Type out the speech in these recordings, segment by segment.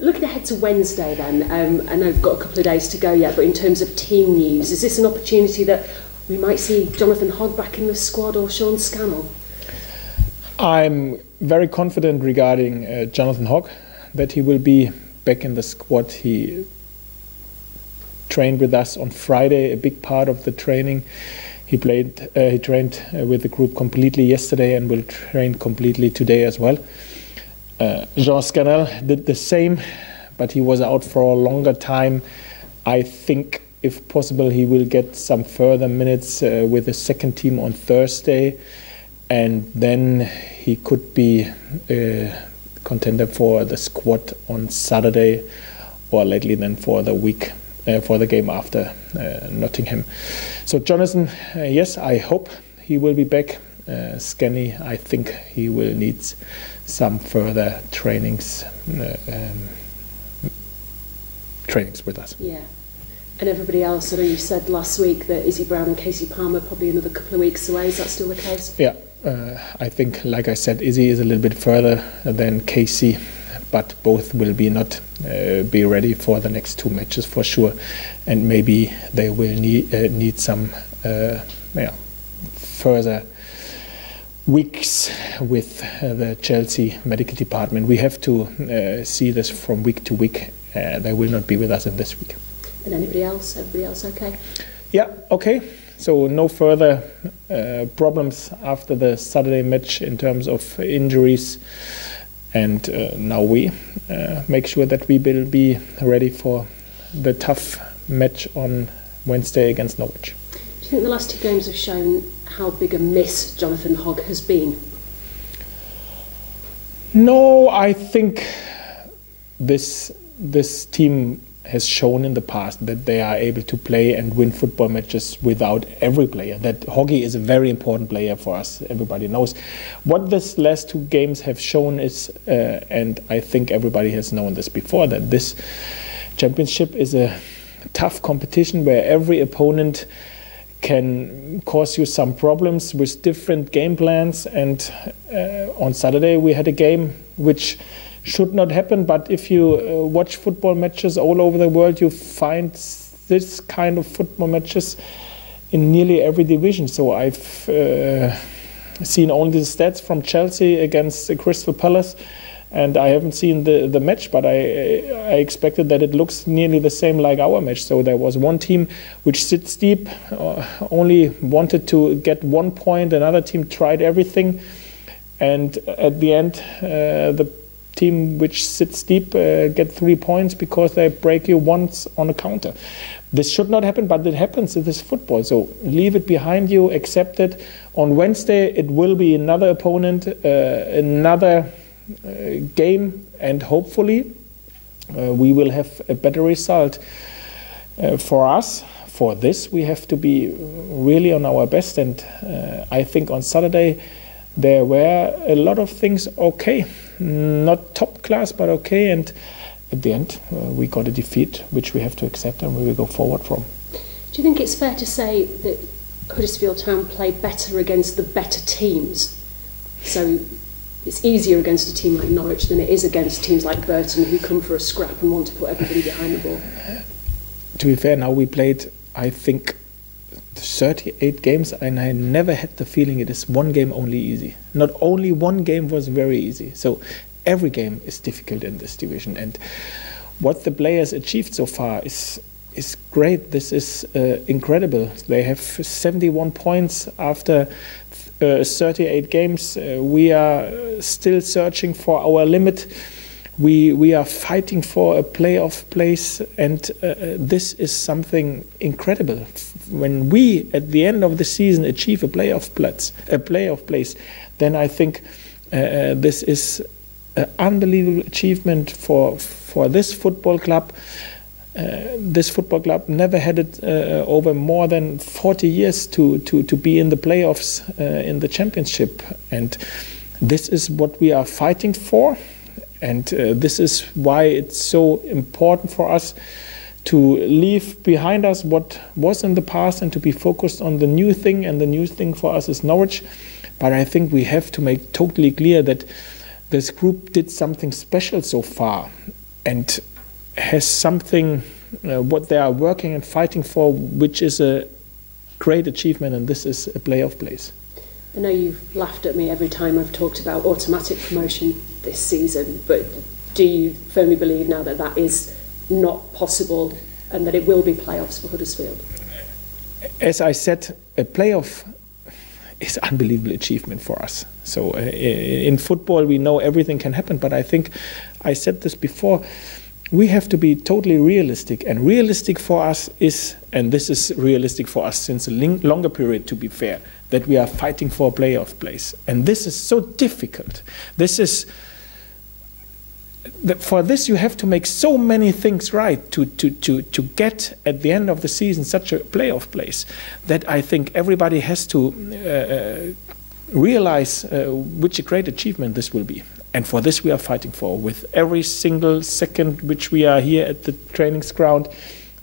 Looking ahead to Wednesday then, I know we've got a couple of days to go yet, but in terms of team news, is this an opportunity that we might see Jonathan Hogg back in the squad or Sean Scannell? I'm very confident regarding Jonathan Hogg, that he will be back in the squad. He trained with us on Friday, a big part of the training. He trained with the group completely yesterday and will train completely today as well. Jean Scannell did the same, but he was out for a longer time. I think, if possible, he will get some further minutes with the second team on Thursday, and then he could be a contender for the squad on Saturday, or lately then for the week, for the game after Nottingham. So Jonathan, yes, I hope he will be back. Scanny, I think he will need some further trainings with us. Yeah. And everybody else, I know you said last week that Izzy Brown and Casey Palmer probably another couple of weeks away. Is that still the case? Yeah, I think, like I said, Izzy is a little bit further than Casey, but both will be ready for the next 2 matches for sure, and maybe they will need some further weeks with the Chelsea medical department. We have to see this from week to week. They will not be with us in this week. And anybody else? Everybody else okay? Yeah, okay. So no further problems after the Saturday match in terms of injuries. And now we make sure that we will be ready for the tough match on Wednesday against Norwich. Do you think the last 2 games have shown how big a miss Jonathan Hogg has been? No, I think this team has shown in the past that they are able to play and win football matches without every player. That Hoggy is a very important player for us. Everybody knows. What this last 2 games have shown is, and I think everybody has known this before, that this championship is a tough competition where every opponent can cause you some problems with different game plans. And on Saturday we had a game which should not happen, but if you watch football matches all over the world, you find this kind of football matches in nearly every division. So I've seen only the stats from Chelsea against Crystal Palace, and I haven't seen the match, but I expected that it looks nearly the same like our match. So there was one team which sits deep, only wanted to get 1 point, another team tried everything, and at the end the team which sits deep get 3 points because they break you once on a counter. This should not happen, but it happens. It is football, so leave it behind you, accept it. On Wednesday it will be another opponent, another game, and hopefully we will have a better result. For us, for this, we have to be really on our best, and I think on Saturday there were a lot of things okay. Not top class, but okay, and at the end we got a defeat which we have to accept and we will go forward from. Do you think it's fair to say that Huddersfield Town play better against the better teams? So it's easier against a team like Norwich than it is against teams like Burton, who come for a scrap and want to put everybody behind the ball? To be fair, now we played, I think, 38 games, and I never had the feeling it is one game only easy. Not only one game was very easy. So every game is difficult in this division, and what the players achieved so far is great. This is incredible. They have 71 points after 38 games. We are still searching for our limit. We are fighting for a playoff place, and this is something incredible. When we, at the end of the season, achieve a playoff place, then I think this is an unbelievable achievement for this football club. This football club never had it over more than 40 years to be in the playoffs in the championship, and this is what we are fighting for. And this is why it's so important for us to leave behind us what was in the past and to be focused on the new thing. And the new thing for us is Norwich. But I think we have to make totally clear that this group did something special so far. and has something what they are working and fighting for, which is a great achievement, and this is a playoff place. I know you've laughed at me every time I've talked about automatic promotion this season, but do you firmly believe now that that is not possible and that it will be playoffs for Huddersfield? As I said, a playoff is an unbelievable achievement for us. So in football we know everything can happen, but I think I said this before, we have to be totally realistic, and realistic for us is, and this is realistic for us since a longer period to be fair, that we are fighting for a playoff place, and this is so difficult. This is for this you have to make so many things right to get at the end of the season such a playoff place, that I think everybody has to realize which a great achievement this will be. And for this we are fighting for, with every single second which we are here at the training ground,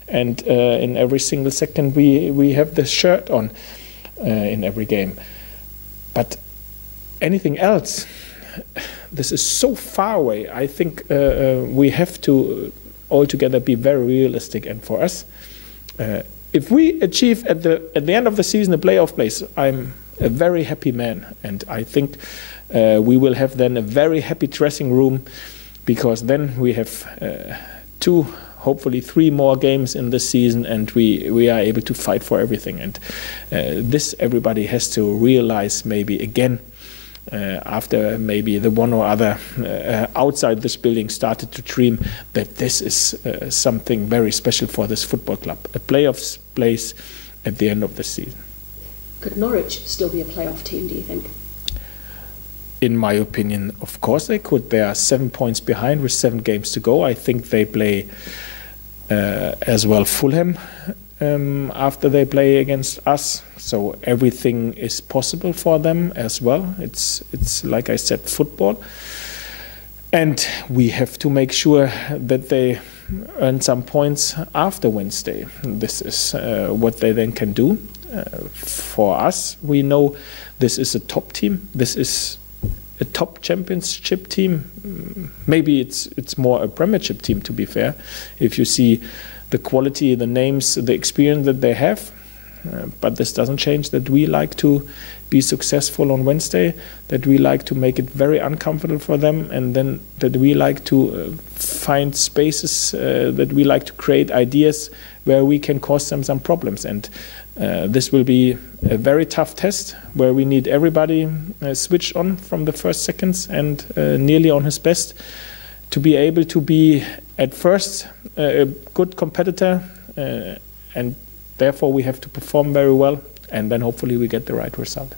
and in every single second we have the shirt on in every game. But anything else, this is so far away. I think we have to altogether be very realistic. And for us, if we achieve at the end of the season a playoff place, I'm a very happy man, and I think we will have then a very happy dressing room, because then we have 2, hopefully 3 more games in this season, and we are able to fight for everything. And this everybody has to realize, maybe again, after maybe the one or other outside this building started to dream, that this is something very special for this football club, a playoffs place at the end of the season. Could Norwich still be a playoff team, do you think? In my opinion, of course they could. They are 7 points behind with 7 games to go. I think they play as well Fulham after they play against us. So everything is possible for them as well. It's like I said, football. And we have to make sure that they earn some points after Wednesday. This is what they then can do. For us, we know this is a top team. This is a top championship team. Maybe it's more a premiership team, to be fair, if you see the quality, the names, the experience that they have. But this doesn't change that we like to be successful on Wednesday, that we like to make it very uncomfortable for them, and then that we like to find spaces, that we like to create ideas where we can cause them some problems. And this will be a very tough test, where we need everybody switched on from the first seconds and nearly on his best to be able to be at first a good competitor, and therefore we have to perform very well, and then hopefully we get the right result.